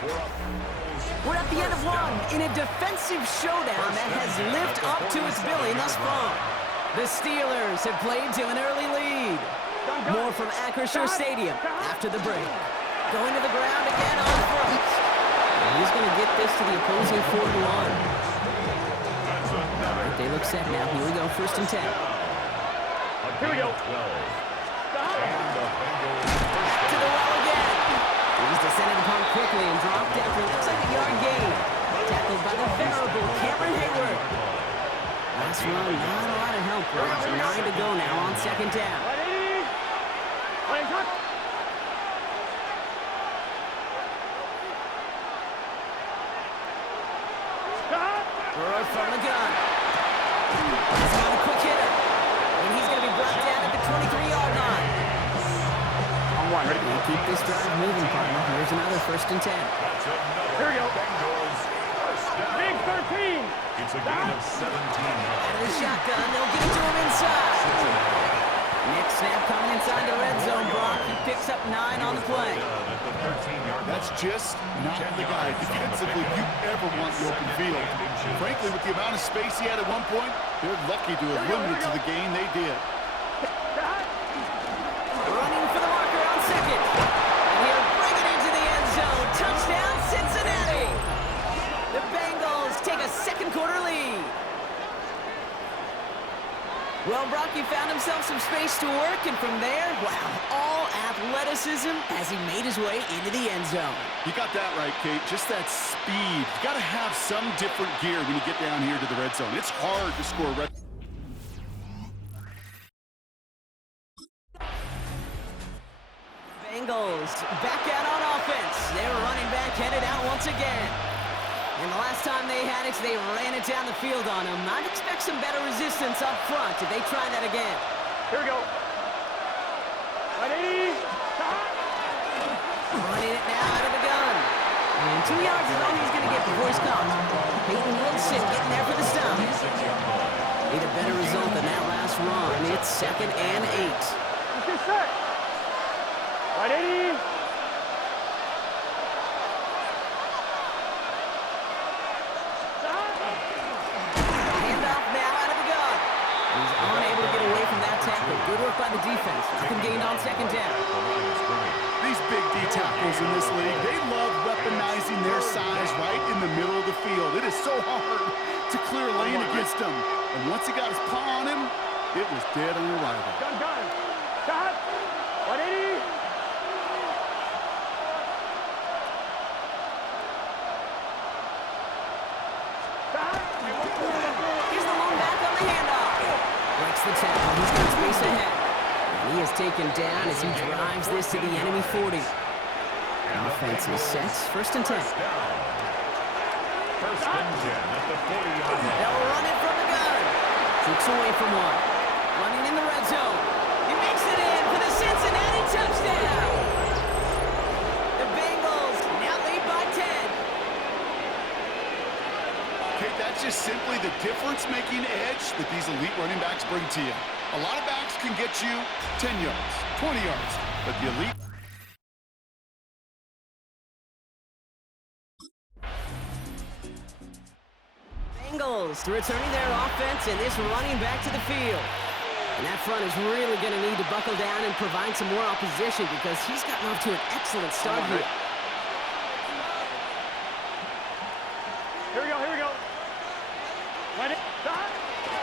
We're at the end of one in a defensive showdown that has lived up to its billing thus far. The Steelers have played to an early lead. More from Acrisure Stadium after the break. Going to the ground again on first. And he's going to get this to the opposing 41. They look set now. Here we go, 1st and 10. Here we go. To the well again. He's descended upon quickly and dropped after looks like a yard gain. Tackled by the venerable Cameron Hayward. Last run, not a lot of help. 9 to go now on 2nd down. Burrow from the gun. He's on a quick hitter. And he's going to be brought down at the 23-yard line. We'll keep this drive moving, partner. Here's another 1st and 10. Here we go. Big 13. It's a gain of 17. Out of the shotgun, they'll get it to him inside. Next snap coming inside the red zone, Brock. He picks up 9 on the play. That's just not the guy defensively you ever want the open field. Frankly, with the amount of space he had at one point, they're lucky to have limited to the gain they did. Running for the marker on 2nd. And he'll bring it into the end zone. Touchdown, Cincinnati. The Bengals take a 2nd quarter lead. Well, Brock, he found himself some space to work, and from there, wow, all athleticism as he made his way into the end zone. You got that right, Kate. Just that speed. You got to have some different gear when you get down here to the red zone. It's hard to score red. Bengals back out on offense. Their running back headed out once again. And the last time they had it, they ran it down the field on him. I'd expect some better resistance up front if they try that again. Here we go. 180. Running it now out of the gun. And 2 yards is all he's going to get before he's caught. Peyton Wilson getting there for the stop. Need a better result than that last run. It's 2nd and 8. Let's get set. 180. Good work by the defense. Nothing gained on 2nd down. These big D tackles in this league, they love weaponizing their size right in the middle of the field. It is so hard to clear lane against him. And once he got his paw on him, it was dead on arrival. Gun. Shot. 180. Here's the lone back on the handoff. Breaks the tackle. He's got space ahead. And he is taken down as he drives this to the enemy 40. Offense is set. 1st and 10. 1st and 10 at the 40-yard line. They'll run it from the gun. 6 away from 1. Running in the red zone. He makes it in for the Cincinnati touchdown. The Bengals now lead by 10. Okay, that's just simply the difference-making edge that these elite running backs bring to you. A lot of backs can get you 10 yards, 20 yards, but the elite... Bengals returning their offense and this running back to the field. And that front is really going to need to buckle down and provide some more opposition because he's gotten off to an excellent start here. Here we go. Let it.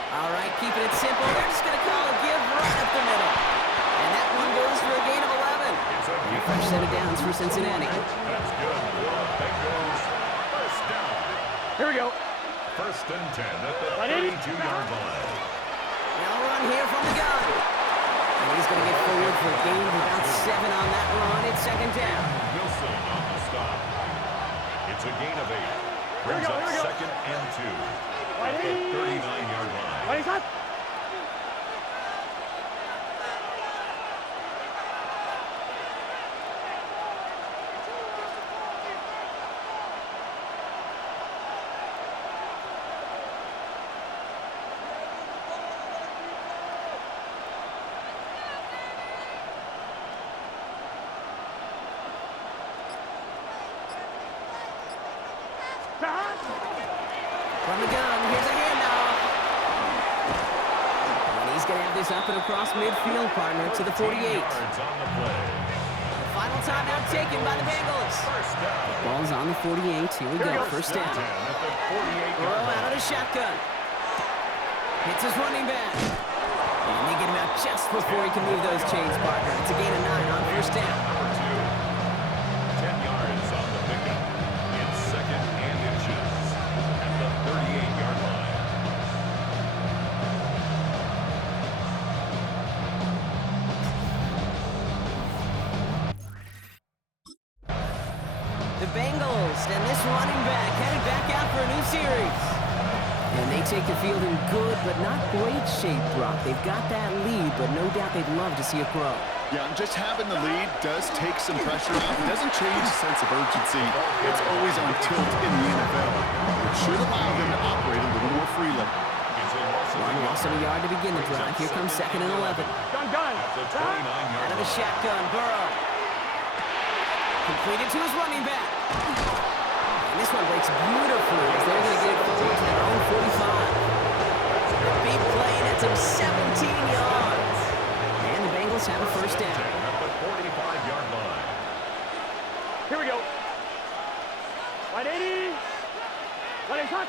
All right, keeping it simple. They're just going to call a give right up the middle. And that one goes for a gain of 11. Fresh set of downs for Cincinnati. That's good for the Bengals. 1st down. Here we go. 1st and 10 at the 32-yard line. They'll run here from the gun. And he's going to get forward for a gain of about 7 on that run. It's 2nd down. Wilson on the stop. It's a gain of 8. Brings up 2nd and 2 at the 39-yard line. From the gun, here's a handoff. And he's going to have this up and across midfield, partner, to the 48. The final timeout taken by the Bengals. Ball's on the 48. Here we go. First down. Burrow out of the shotgun. Hits his running back. And they get him out just before he can move those chains, partner. It's a gain of 9 on first down. 10 yards on the pickup. In second and inches at the 38-yard line. The Bengals and this running back headed back out for a new series. And they take the field in good but not great shape, Brock. They've got that lead, but no doubt they'd love to see it grow. Yeah, and just having the lead does take some pressure off. It doesn't change the sense of urgency. It's always on tilt in the NFL. It should allow them to operate a little more freely. One loss of a yard to begin the drive. Here comes second and 11. Out of the shotgun, Burrow. Completed to his running back. And this one breaks beautifully as they're going to get it forward to their own 45. A big play, that's him 17 yards. And the Bengals have a first down. At the 45-yard line. Here we go. 180. 180. Hot.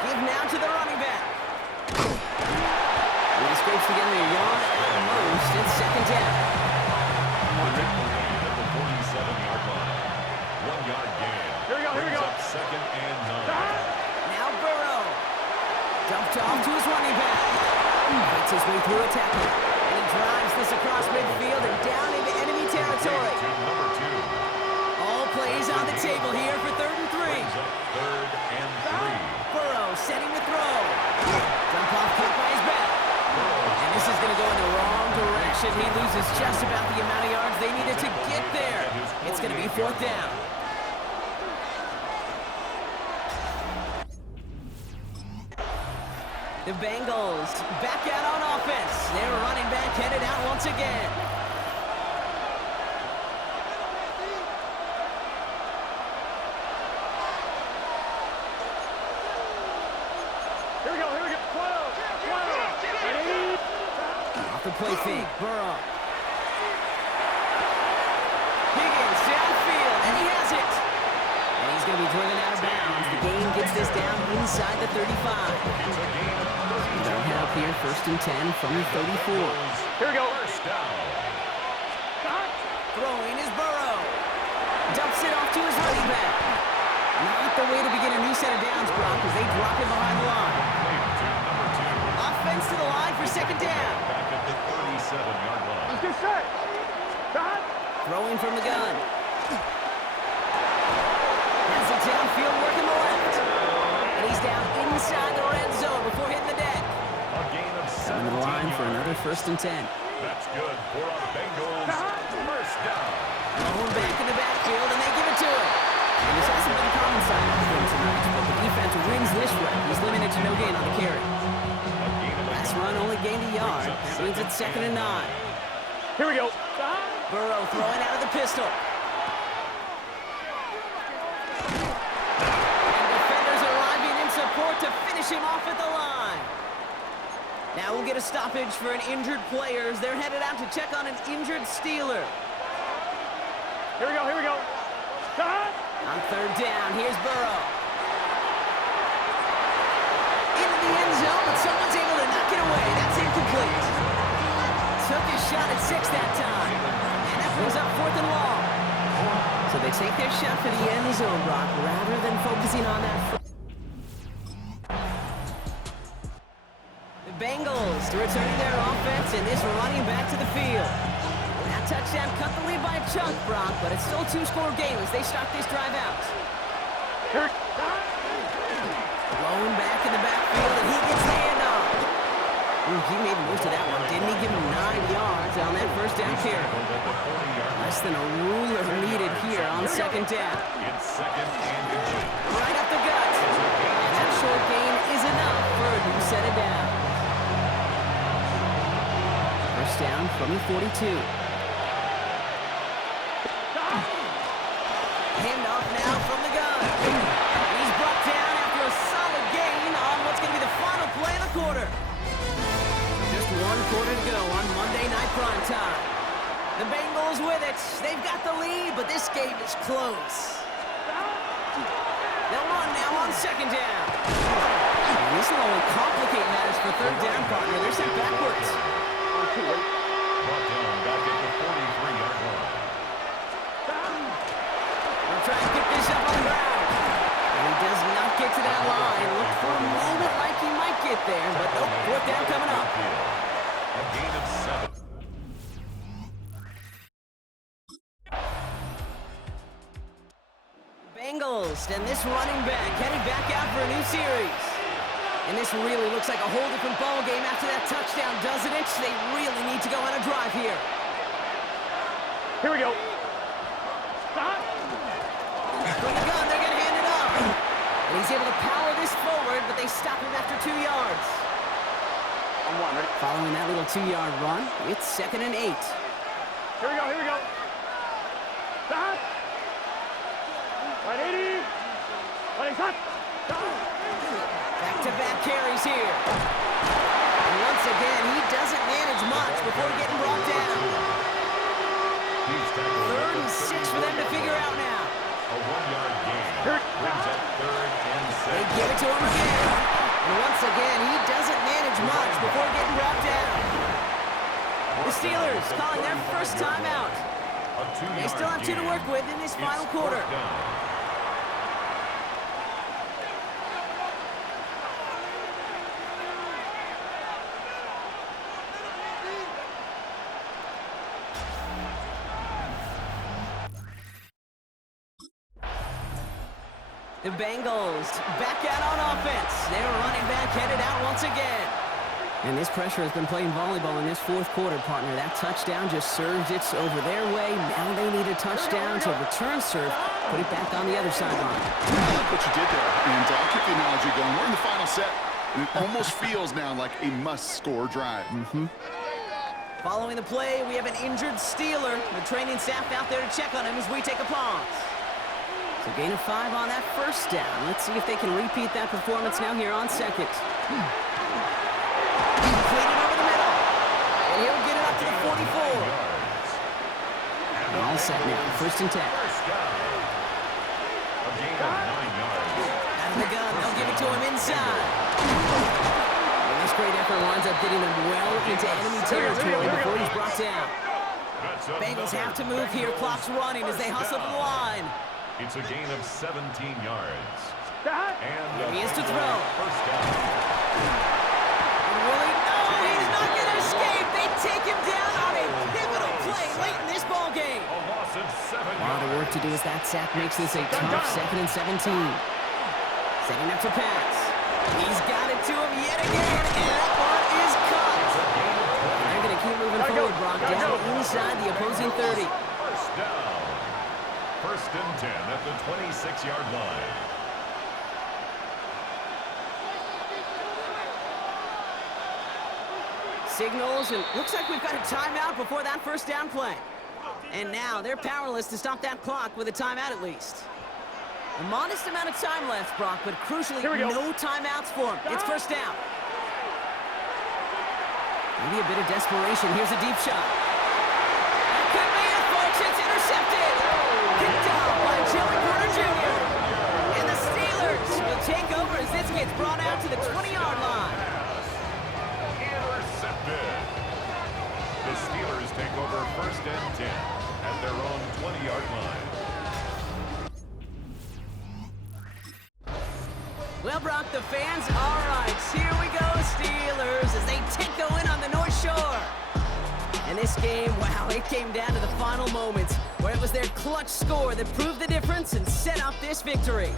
Give now to the running back. And he scrapes together a yard at most. It's second down. At the 47-yard line. 1 yard gain. Here we go, here we go. Brings up second and 9. Now Burrow. Dumped off to his running back. Fights his way through a tackle. And he drives this across midfield and down into enemy territory. To number 2. All plays on the table here for third and 3. Brings up third and 3. Burrow setting the throw. Dump off caught by his back. And this is going to go in the wrong direction. He loses just about the amount of yards they needed to get there. It's going to be fourth down. The Bengals back out on offense. Their running back headed out once again. Here we go, here we go. 12. 12. Off the play fake, Burrow. Higgins downfield, and he has it. And he's going to be driven out of bounds. The game gets this down inside the 35. They'll head up here, first and 10 from the 34. Here we go. First down. Throwing is Burrow. Dumps it off to his running back. Not the way to begin a new set of downs, Brock, as they drop him behind the line. Offense to the line for second down. Back at the 37-yard line. Let's get set. Stop. Throwing from the gun. Has it downfield working the left. And he's down inside the red zone before hitting the deck. A gain of Down to the line for another first and 10. That's good for a Bengals first down. Going back in the backfield, and they give it to him. And this hasn't been a common sight of him tonight, but the defense wins this rep. He's limited to no gain on the carry. Last run only gained a yard. That means it's second and 9. Here we go. Burrow throwing out of the pistol. And defenders arriving in support to finish him off at the line. Now we'll get a stoppage for an injured player as they're headed out to check on an injured Steeler. Here we go, here we go. Stop. On third down, here's Burrow. Into the end zone, but someone's able to knock it away. That's incomplete. Took his shot at 6 that time. And that brings up fourth and long. So they take their shot for the end zone, Brock, rather than focusing on that. The Bengals returning their offense, and this running back to the field. That touchdown cut the lead by a chunk, Brock, but it's still a 2-score game as they start this drive out. Here. Blown back in the backfield, and he gets the handoff. Ooh, he made most of that one, didn't he? Give him 9 yards. yards on that first down carry. Less than a ruler needed here on second down. It's second and inches. Right up the gut. And that short gain is enough for a new set of downs. First down from the 42. Handoff now from the gun. He's brought down after a solid gain on what's going to be the final play of the quarter. Just one quarter to go on Monday Night Primetime. The Bengals with it. They've got the lead, but this game is close. They'll run now on second down. And this will only complicate matters for third down, partner. They're sent backwards. Brought down back at the 43-yard line. We'll try and pick this up on the ground. And he does not get to that line. Looked for a moment like he might get there, but nope, fourth down coming up. A gain of 7. Bengals, and this running back headed back out for a new series. And this really looks like a whole different ball game after that touchdown, doesn't it? They really need to go on a drive here. Here we go. From the gun, they're going to hand it off. And he's able to power this forward, but they stop him after 2 yards. I'm one, ready? Following that little 2-yard run, it's second and 8. Here we go, here we go. Stop. Right 80. Right, stop. Back-to-back carries here. And once again, he doesn't manage much before getting brought down. Third and 6 for them to figure out now. A 1-yard gain. Brings up third and 6. They give it to him again. And once again, he doesn't manage much before getting brought down. The Steelers calling their first timeout. They still have 2 to work with in this final quarter. The Bengals back out on offense. Their running back headed out once again. And this pressure has been playing volleyball in this fourth quarter, partner. That touchdown just served it over their way. Now they need a touchdown to return serve, put it back on the other sideline. I like what you did there. And I'll keep the analogy going. We're in the final set, and it almost feels now like a must-score drive. Following the play, we have an injured Steeler. The training staff out there to check on him as we take a pause. So gain of 5 on that first down. Let's see if they can repeat that performance now here on second. Completed over the middle. And he'll get it up to the 44. And all set now. First and 10. A gain of 9 yards. Out of the gun. They'll give it to him inside. And this great effort winds up getting them well into enemy territory before he's brought down. Bengals have to move here. Clock's running as they hustle to the line. It's a gain of 17 yards. And here he is to throw. First down. And really, no, he's not going to escape. They take him down on a pivotal play late in this ball game. A loss of 7 yards. A lot of work to do as that sack makes this a tough second and 17. Setting up to pass. He's got it to him yet again, and that one is caught. They're going to keep moving forward, Brock, down inside the opposing 30. First down. First and 10 at the 26-yard line. Signals, and looks like we've got a timeout before that first down play. And now they're powerless to stop that clock with a timeout at least. A modest amount of time left, Brock, but crucially, no timeouts for him. It's first down. Maybe a bit of desperation. Here's a deep shot. That could be it, folks. It's intercepted. Picked off by Joey Porter Jr. And the Steelers will take over as this gets brought out to the 20-yard line. Intercepted. The Steelers take over first and 10 at their own 20-yard line. Well, Brock, the fans, all right, here we go, Steelers, as they take the win on the North Shore. And this game, wow, it came down to the final moments, where it was their clutch score that proved the difference and set up this victory.